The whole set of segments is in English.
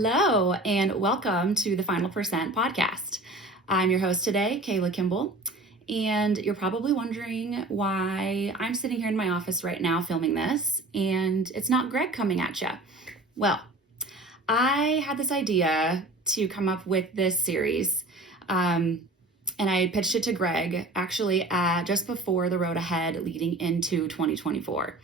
Hello, and welcome to the Final Percent podcast. I'm your host today, Cayla Kimble, and you're probably wondering why I'm sitting here in my office right now filming this, and it's not Greg coming at you. Well, I had this idea to come up with this series, and I pitched it to Greg actually just before the road ahead leading into 2024.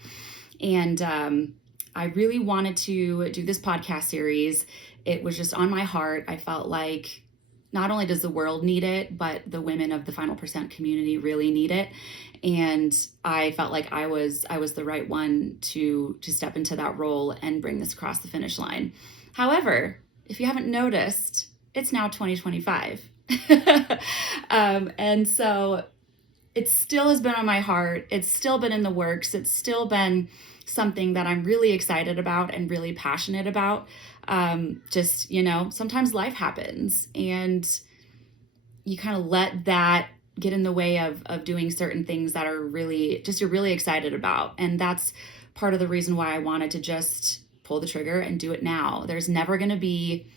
And I really wanted to do this podcast series. It was just on my heart. I felt like not only does the world need it, but the women of the Final Percent community really need it. And I felt like I was the right one to step into that role and bring this across the finish line. However, if you haven't noticed, it's now 2025. And so it still has been on my heart. It's still been in the works. It's still been something that I'm really excited about and really passionate about. Sometimes life happens and you kind of let that get in the way of doing certain things that are really just you're really excited about. And that's part of the reason why I wanted to just pull the trigger and do it now. There's never going to be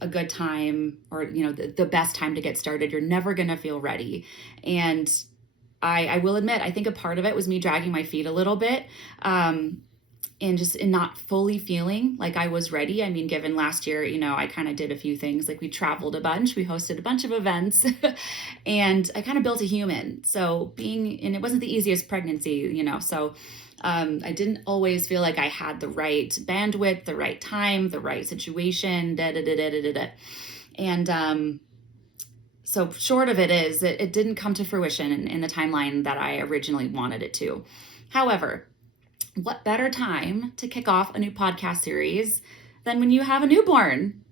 a good time or, the best time to get started. You're never going to feel ready. And I will admit, I think a part of it was me dragging my feet a little bit and not fully feeling like I was ready. I mean, given last year, I kind of did a few things, like we traveled a bunch, we hosted a bunch of events, and I kind of built a human. So and it wasn't the easiest pregnancy, so I didn't always feel like I had the right bandwidth, the right time, the right situation, And so short of it is, it didn't come to fruition in the timeline that I originally wanted it to. However, what better time to kick off a new podcast series than when you have a newborn?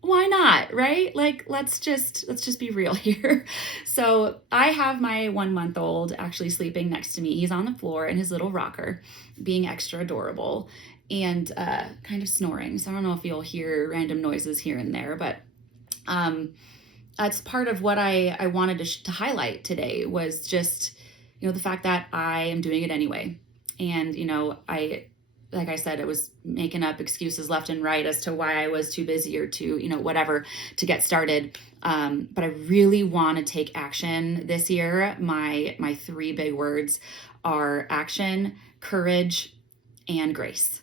Why not, right? Like, let's just be real here. So I have my 1-month-old actually sleeping next to me. He's on the floor in his little rocker, being extra adorable and kind of snoring. So I don't know if you'll hear random noises here and there, but that's part of what I wanted to highlight today was just, the fact that I am doing it anyway. And, like I said, it was making up excuses left and right as to why I was too busy or too, whatever to get started. But I really want to take action this year. My 3 big words are action, courage, and grace.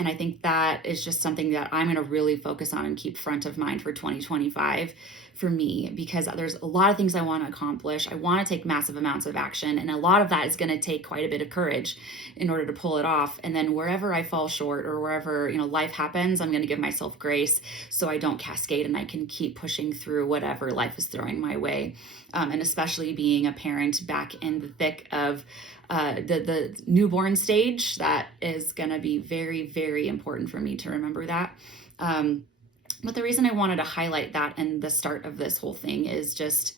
And I think that is just something that I'm going to really focus on and keep front of mind for 2025 for me, because there's a lot of things I want to accomplish. I want to take massive amounts of action, and a lot of that is going to take quite a bit of courage in order to pull it off. And then wherever I fall short or wherever, life happens, I'm going to give myself grace so I don't cascade and I can keep pushing through whatever life is throwing my way. And especially being a parent back in the thick of the newborn stage, that is going to be very, very important for me to remember that. But the reason I wanted to highlight that in the start of this whole thing is just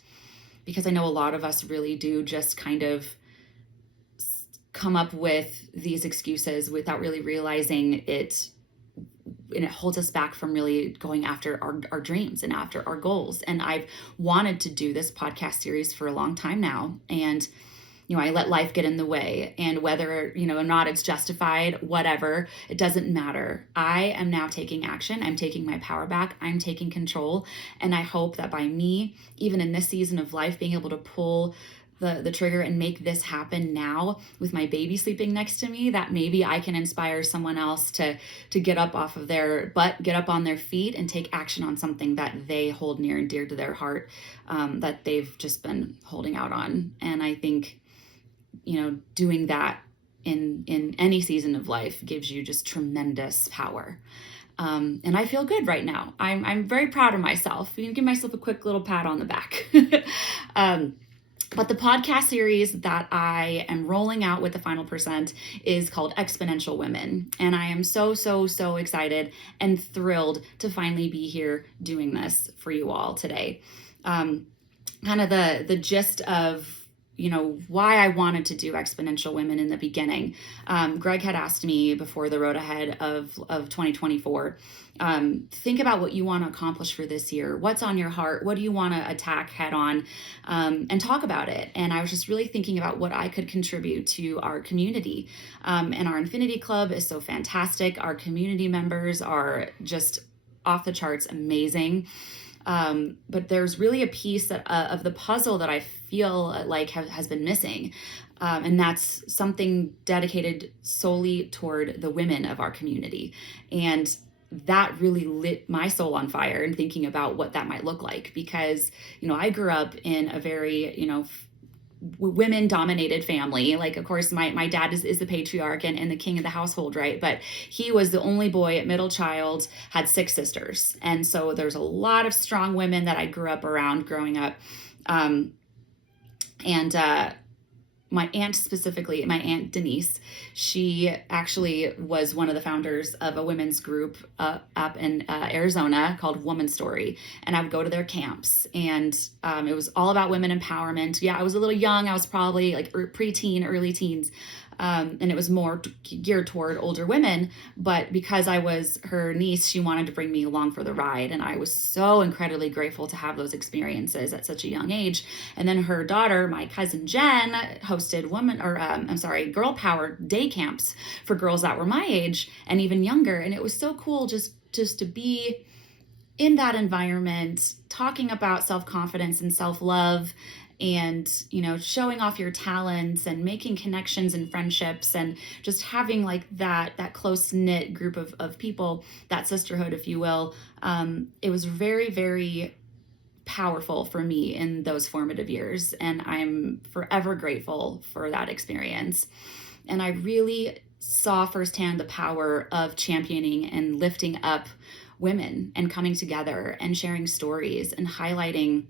because I know a lot of us really do just kind of come up with these excuses without really realizing it. And it holds us back from really going after our dreams and after our goals. And I've wanted to do this podcast series for a long time now. And I let life get in the way, and whether, or not it's justified, whatever, it doesn't matter. I am now taking action. I'm taking my power back. I'm taking control. And I hope that by me, even in this season of life, being able to pull the trigger and make this happen now with my baby sleeping next to me, that maybe I can inspire someone else to get up off of their butt, get up on their feet and take action on something that they hold near and dear to their heart, that they've just been holding out on. And I think, doing that in any season of life gives you just tremendous power. And I feel good right now. I'm very proud of myself. You can give myself a quick little pat on the back. But the podcast series that I am rolling out with the Final Percent is called Exponential Women. And I am so, so, so excited and thrilled to finally be here doing this for you all today. Kind of the gist of why I wanted to do Exponential Women in the beginning. Greg had asked me before the road ahead of 2024, think about what you want to accomplish for this year. What's on your heart? What do you want to attack head on, and talk about it? And I was just really thinking about what I could contribute to our community. And our Infinity Club is so fantastic. Our community members are just off the charts amazing. But there's really a piece that of the puzzle that I feel like has been missing. And that's something dedicated solely toward the women of our community. And that really lit my soul on fire in thinking about what that might look like. Because, I grew up in a very, women dominated family. Like, of course, my dad is the patriarch and the king of the household, right? But he was the only boy, middle child, had 6 sisters. And so there's a lot of strong women that I grew up around growing up. My aunt specifically, my Aunt Denise, she actually was one of the founders of a women's group up in Arizona called Woman Story. And I would go to their camps, and it was all about women empowerment. Yeah, I was a little young. I was probably like preteen, early teens. And it was more geared toward older women. But because I was her niece, she wanted to bring me along for the ride. And I was so incredibly grateful to have those experiences at such a young age. And then her daughter, my cousin Jen, hosted girl power day camps for girls that were my age and even younger. And it was so cool just to be in that environment, talking about self-confidence and self-love, and, showing off your talents and making connections and friendships, and just having like that close knit group of people, that sisterhood, if you will. It was very, very powerful for me in those formative years. And I'm forever grateful for that experience. And I really saw firsthand the power of championing and lifting up women and coming together and sharing stories and highlighting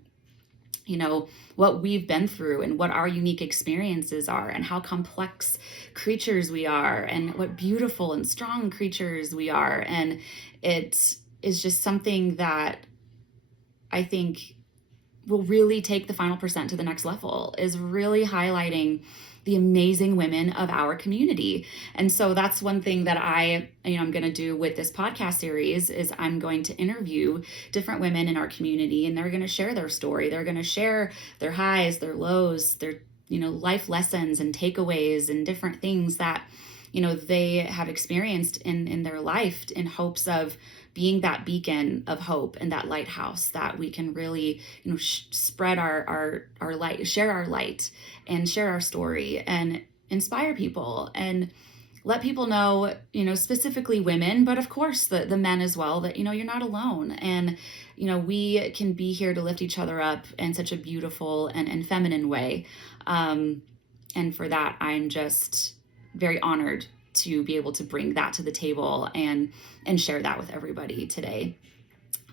what we've been through and what our unique experiences are, and how complex creatures we are, and what beautiful and strong creatures we are. And it is just something that I think will really take the final percent to the next level, is really highlighting the amazing women of our community. And so that's one thing that I'm going to do with this podcast series, is I'm going to interview different women in our community, and they're going to share their story. They're going to share their highs, their lows, their, life lessons and takeaways and different things that, they have experienced in their life, in hopes of being that beacon of hope and that lighthouse that we can really, spread our light, share our light and share our story and inspire people and let people know, specifically women, but of course the men as well, that, you're not alone. And, we can be here to lift each other up in such a beautiful and feminine way. And for that, I'm just very honored to be able to bring that to the table and share that with everybody today.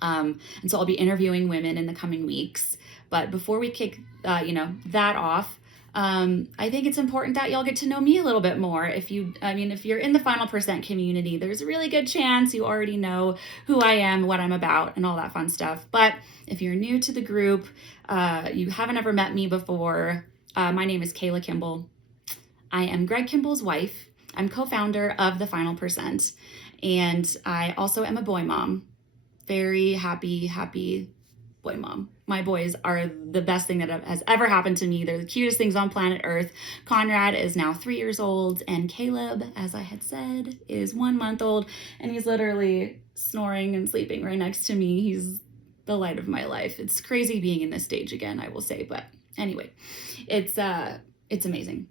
And so I'll be interviewing women in the coming weeks. But before we kick, that off, I think it's important that y'all get to know me a little bit more. If you're in the Final Percent community, there's a really good chance you already know who I am, what I'm about, and all that fun stuff. But if you're new to the group, you haven't ever met me before, my name is Cayla Kimble. I am Greg Kimble's wife. I'm co-founder of the Final Percent, and I also am a boy mom. Very happy boy mom. My boys are the best thing that has ever happened to me. They're the cutest things on planet Earth. Conrad is now 3 years old, and Caleb, as I had said, is 1 month old, and he's literally snoring and sleeping right next to me. He's the light of my life. It's crazy being in this stage again, I will say, but anyway, it's amazing.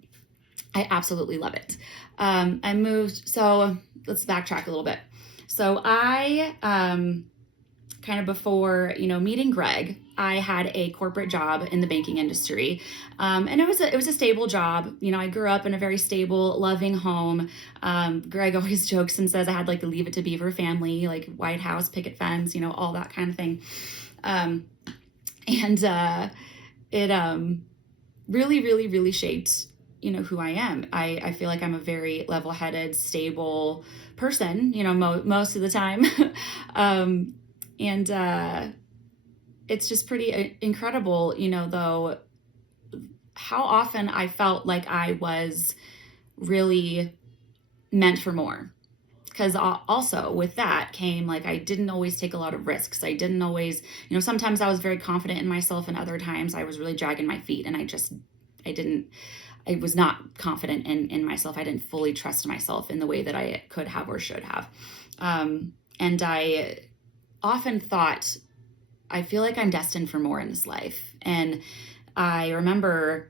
I absolutely love it. I moved, so let's backtrack a little bit. So I, kind of before, meeting Greg, I had a corporate job in the banking industry. And it was a stable job. I grew up in a very stable, loving home. Greg always jokes and says I had like the Leave It to Beaver family, like White House, picket fence, all that kind of thing. It really, really, really shaped who I am. I feel like I'm a very level-headed, stable person, most of the time. It's just pretty incredible, though, how often I felt like I was really meant for more. Because also with that came, like, I didn't always take a lot of risks. I didn't always, sometimes I was very confident in myself, and other times I was really dragging my feet, and I was not confident in myself. I didn't fully trust myself in the way that I could have or should have. And I often thought, I feel like I'm destined for more in this life. And I remember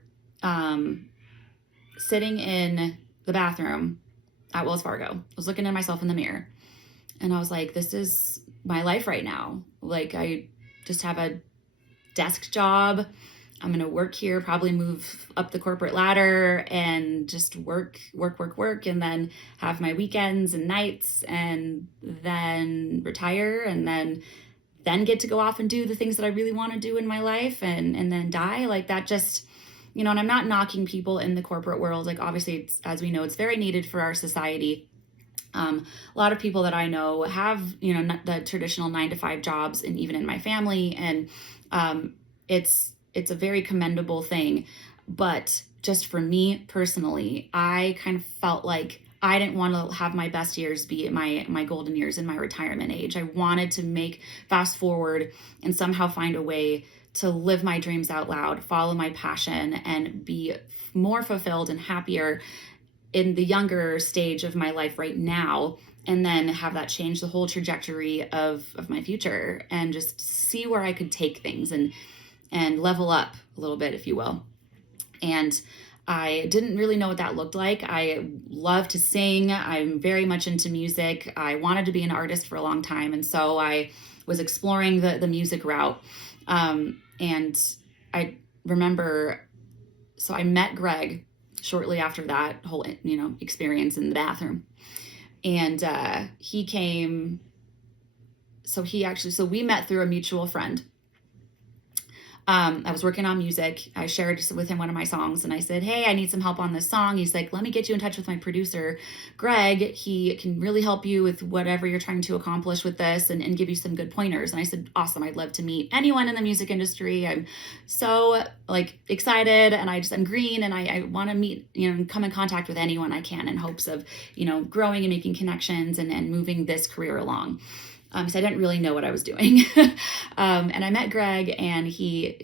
sitting in the bathroom at Wells Fargo. I was looking at myself in the mirror, and I was like, this is my life right now. Like, I just have a desk job. I'm going to work here, probably move up the corporate ladder and just work, and then have my weekends and nights, and then retire, and then get to go off and do the things that I really want to do in my life, and then die. Like, that just, and I'm not knocking people in the corporate world. Like, obviously, it's, as we know, it's very needed for our society. A lot of people that I know have, the traditional 9-to-5 jobs, and even in my family. And it's a very commendable thing. But just for me personally, I kind of felt like I didn't want to have my best years be my golden years in my retirement age. I wanted to fast forward and somehow find a way to live my dreams out loud, follow my passion, and be more fulfilled and happier in the younger stage of my life right now, and then have that change the whole trajectory of my future, and just see where I could take things and level up a little bit, if you will. And I didn't really know what that looked like. I love to sing. I'm very much into music. I wanted to be an artist for a long time, and so I was exploring the music route. And I remember, so I met Greg shortly after that whole, experience in the bathroom. And he came, so we met through a mutual friend. I was working on music. I shared with him one of my songs, and I said, hey, I need some help on this song. He's like, let me get you in touch with my producer, Greg. He can really help you with whatever you're trying to accomplish with this, and give you some good pointers. And I said, awesome. I'd love to meet anyone in the music industry. I'm so excited, and I'm green, and I want to meet, come in contact with anyone I can, in hopes of, growing and making connections and moving this career along. Because I didn't really know what I was doing. And I met Greg, and I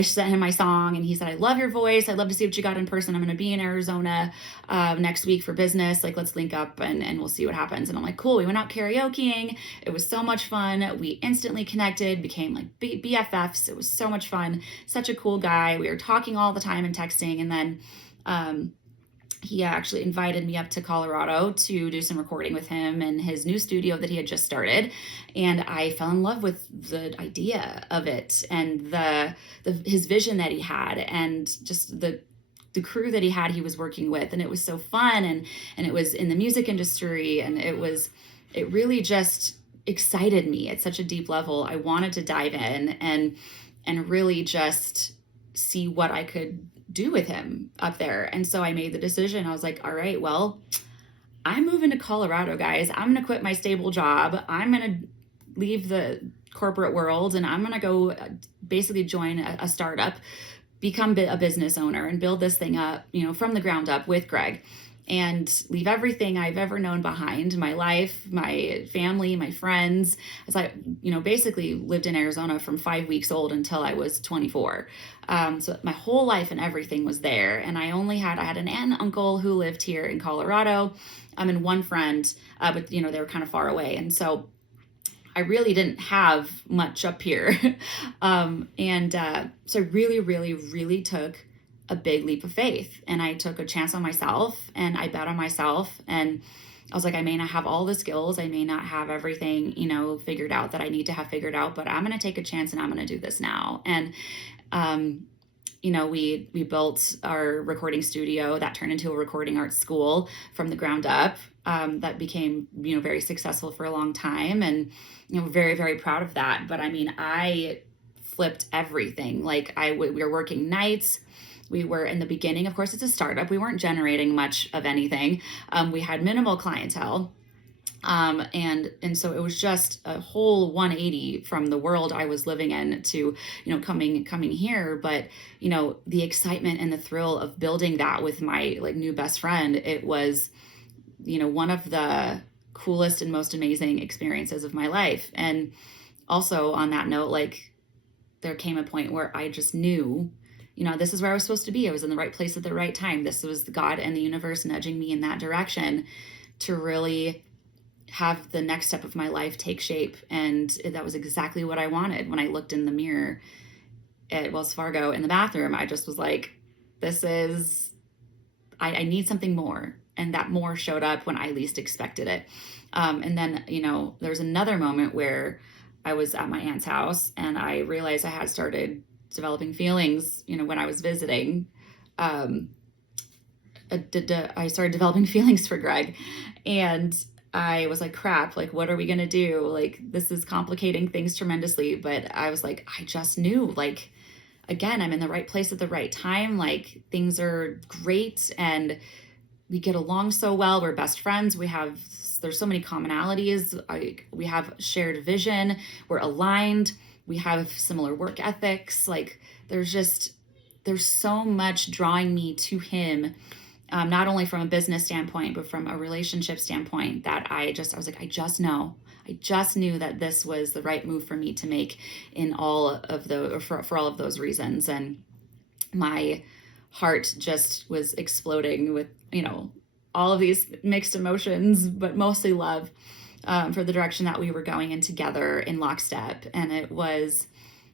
sent him my song, and he said, I love your voice. I'd love to see what you got in person. I'm going to be in Arizona next week for business. Like, let's link up and we'll see what happens. And I'm like, cool. We went out karaokeing. It was so much fun. We instantly connected, became like BFFs. It was so much fun. Such a cool guy. We were talking all the time and texting. And then, he actually invited me up to Colorado to do some recording with him in his new studio that he had just started. And I fell in love with the idea of it, and his vision that he had, and just the crew that he was working with. And it was so fun. And it was in the music industry, and it really just excited me at such a deep level. I wanted to dive in and really just see what I could do with him up there. And so I made the decision. I was like, all right, well, I'm moving to Colorado, guys. I'm going to quit my stable job. I'm going to leave the corporate world, and I'm going to go basically join a startup, become a business owner, and build this thing up, from the ground up with Greg, and leave everything I've ever known behind, my life, my family, my friends. As I, basically lived in Arizona from 5 weeks old until I was 24. So my whole life and everything was there. And I had an aunt and uncle who lived here in Colorado, and one friend, but they were kind of far away. And so I really didn't have much up here. So I really, really, really took a big leap of faith, and I took a chance on myself, and I bet on myself. And I was like, I may not have all the skills. I may not have everything, figured out that I need to have figured out, but I'm going to take a chance, and I'm going to do this now. And, we built our recording studio that turned into a recording arts school from the ground up. That became, very successful for a long time, and, very, very proud of that. But I flipped everything. Like, we were working nights. We were in the beginning, of course, it's a startup. We weren't generating much of anything. We had minimal clientele. And so it was just a whole 180 from the world I was living in to, coming here. But, the excitement and the thrill of building that with my like new best friend, it was, one of the coolest and most amazing experiences of my life. And also on that note, like there came a point where I just knew, this is where I was supposed to be. I was in the right place at the right time. This was God and the universe nudging me in that direction to really have the next step of my life take shape. And that was exactly what I wanted. When I looked in the mirror at Wells Fargo in the bathroom, I just was like, I need something more. And that more showed up when I least expected it. And then, there's another moment where I was at my aunt's house and I realized I had started developing feelings, when I was visiting. I started developing feelings for Greg, and I was like, crap, like, what are we going to do? Like, this is complicating things tremendously. But I was like, I just knew, like, again, I'm in the right place at the right time. Like, things are great and we get along so well. We're best friends. There's so many commonalities. We have shared vision. We're aligned. We have similar work ethics. Like, there's so much drawing me to him. Not only from a business standpoint, but from a relationship standpoint, that I was like, I just knew that this was the right move for me to make for all of those reasons. And my heart just was exploding with, all of these mixed emotions, but mostly love for the direction that we were going in together in lockstep. And it was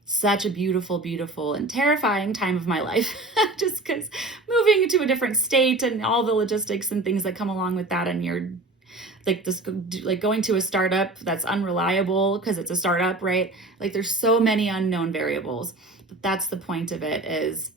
such a beautiful, beautiful and terrifying time of my life, just because moving to a different state and all the logistics and things that come along with that. And you're like going to a startup that's unreliable because it's a startup, right? Like there's so many unknown variables, but that's the point of it is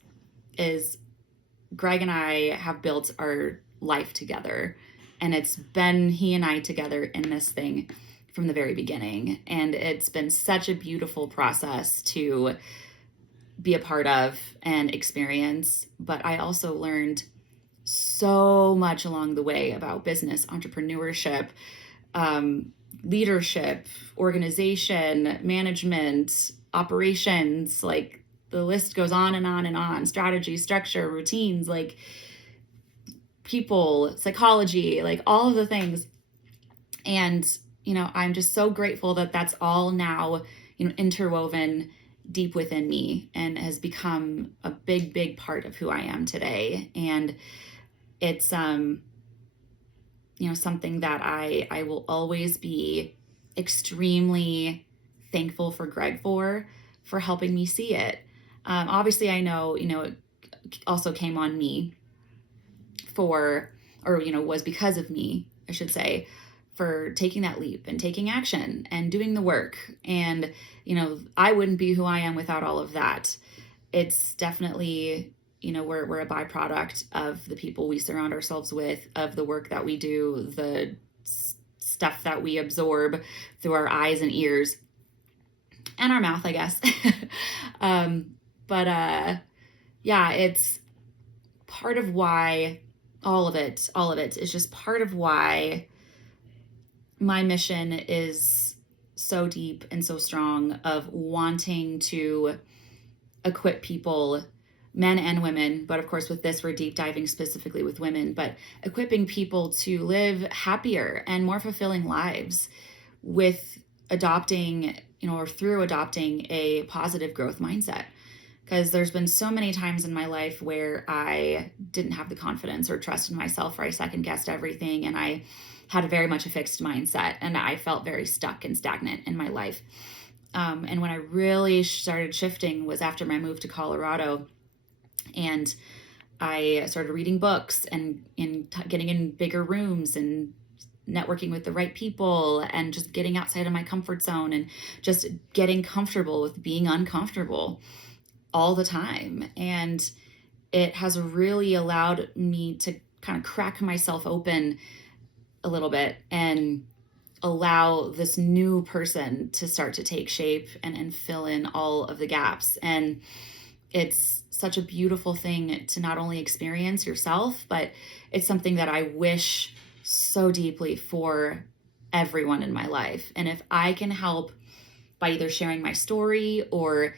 Greg and I have built our life together, and it's been he and I together in this thing from the very beginning. And it's been such a beautiful process to be a part of and experience. But I also learned so much along the way about business, entrepreneurship, leadership, organization, management, operations, like the list goes on and on and on, strategy, structure, routines, like people, psychology, like all of the things. And, I'm just so grateful that that's all now, interwoven deep within me and has become a big, big part of who I am today. And it's, something that I will always be extremely thankful for Greg for helping me see it. Obviously I know, it also came on me was because of me, I should say, for taking that leap and taking action and doing the work. And, I wouldn't be who I am without all of that. It's definitely, we're a byproduct of the people we surround ourselves with, of the work that we do, the stuff that we absorb through our eyes and ears and our mouth, I guess. Yeah, it's part of why all of it is just part of why my mission is so deep and so strong, of wanting to equip people, men and women. But of course, with this, we're deep diving specifically with women, but equipping people to live happier and more fulfilling lives with adopting, or through adopting a positive growth mindset. Because there's been so many times in my life where I didn't have the confidence or trust in myself, or I second guessed everything, and I had very much a fixed mindset, and I felt very stuck and stagnant in my life. And when I really started shifting was after my move to Colorado, and I started reading books and getting in bigger rooms and networking with the right people and just getting outside of my comfort zone and just getting comfortable with being uncomfortable all the time. And it has really allowed me to kind of crack myself open a little bit and allow this new person to start to take shape and fill in all of the gaps. And it's such a beautiful thing to not only experience yourself, but it's something that I wish so deeply for everyone in my life. And if I can help by either sharing my story or,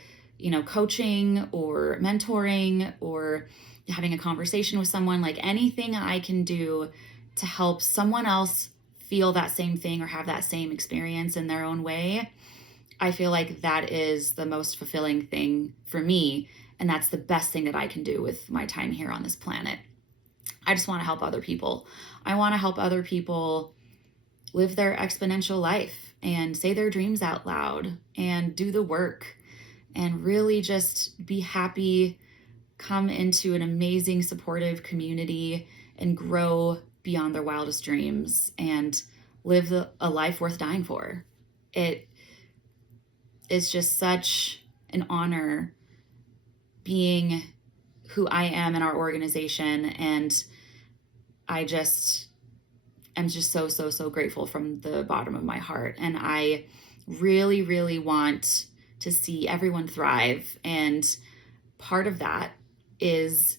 coaching or mentoring or having a conversation with someone, like anything I can do to help someone else feel that same thing or have that same experience in their own way, I feel like that is the most fulfilling thing for me. And that's the best thing that I can do with my time here on this planet. I just want to help other people. I want to help other people live their exponential life and say their dreams out loud and do the work and really just be happy, come into an amazing, supportive community and grow beyond their wildest dreams and live a life worth dying for. It is just such an honor being who I am in our organization. And I just am just so grateful from the bottom of my heart. And I really, really want to see everyone thrive. And part of that is,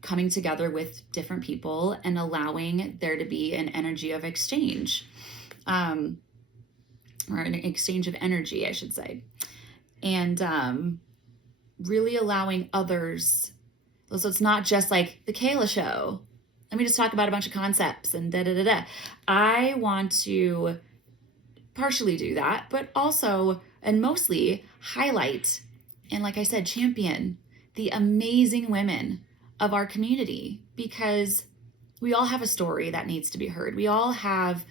coming together with different people and allowing there to be an energy of exchange, or an exchange of energy, I should say. And really allowing others. So it's not just like the Cayla show. Let me just talk about a bunch of concepts and da-da-da-da. I want to partially do that, but also and mostly highlight and, like I said, champion the amazing women of our community, because we all have a story that needs to be heard. We all have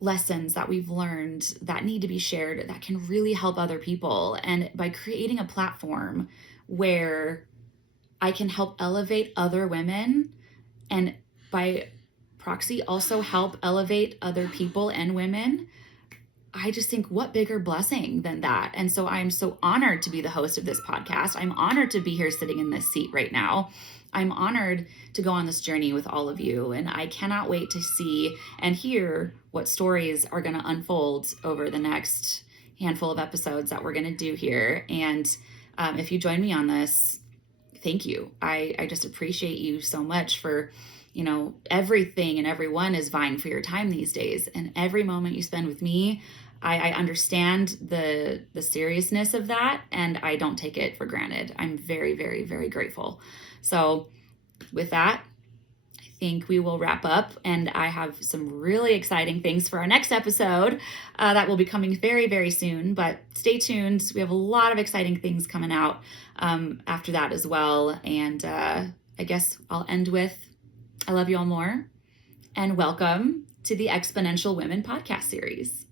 lessons that we've learned that need to be shared that can really help other people. And by creating a platform where I can help elevate other women and by proxy also help elevate other people and women, I just think what bigger blessing than that. And so I'm so honored to be the host of this podcast. I'm honored to be here sitting in this seat right now. I'm honored to go on this journey with all of you. And I cannot wait to see and hear what stories are going to unfold over the next handful of episodes that we're going to do here. And if you join me on this, thank you. I just appreciate you so much for, everything and everyone is vying for your time these days. And every moment you spend with me, I understand the seriousness of that, and I don't take it for granted. I'm very, very, very grateful. So with that, I think we will wrap up, and I have some really exciting things for our next episode that will be coming very, very soon, but stay tuned. We have a lot of exciting things coming out after that as well. And I guess I'll end with, I love you all more, and welcome to the Exponential Women Podcast Series.